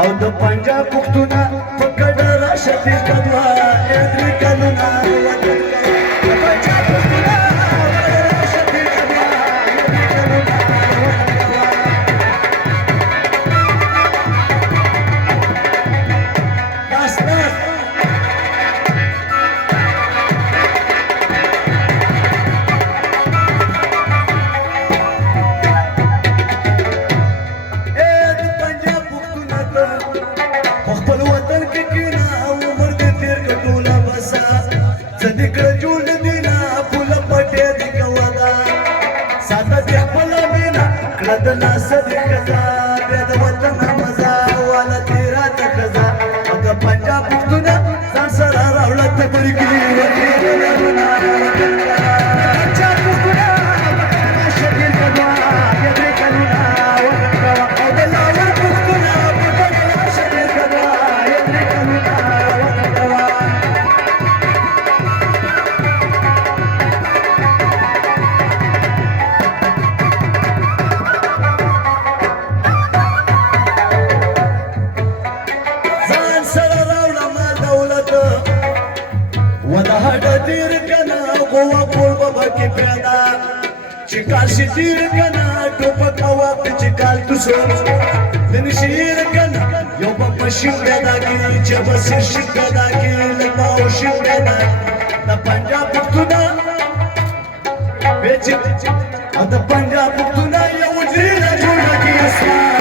او د پنجاب پښتونه په ګډه راشه دې کدوا ادري کلونه وطن د پنجاب پښتونه په ګډه راشه دې کدوا ادري کلونه دنا صدقتا بیا د وطن مزا والا تیرا تکزا د پنجاب پښتونه ځان سره راوړل ته برګي ورته پنجاب پښتونه شکل کډوا بیا دې کلونه ورکوا او د لاور پښتونه په شکل کډوا بیا دې کلونه ورکوا تیر کنا قوه پول بابا کی پیدا چکال شي تیر کنا ټوپک وخت چکال تاسو دن شیر کنا یو په شي پیدا کی چې بس شي پیدا کی لپاو شي پیدا د پنجاب پښتونه بیچ د پنجاب پښتونه یو ځای جوړ کی اسمان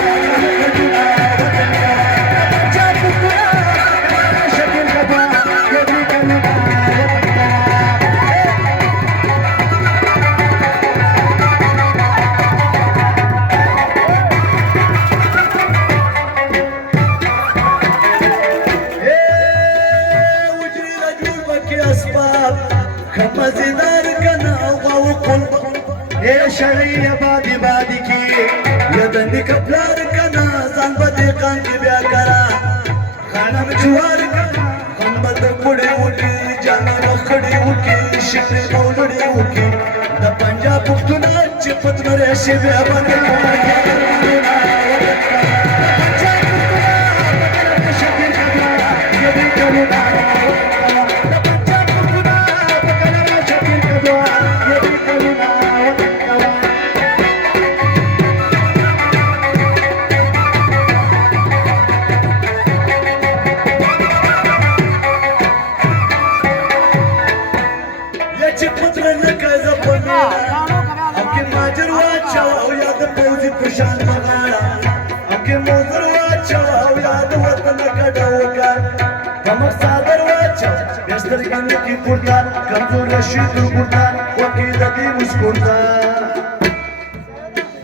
مزیدار کنا غو قلب اے شرعی بادی بادی کی یدنی کپلار کنا ځان بده کان کی بیا کرا خانم جوار کنا خنبت کړه وکی جامه مخړی وکی شپه مولړی وکی د پنجاب پښتونه چې پتمره شی بیا باندې سترګې پورته کمزور شي تر پورته وکیل دې مسکورته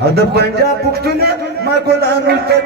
او د پنجاب پښتونه ما ګلانو ته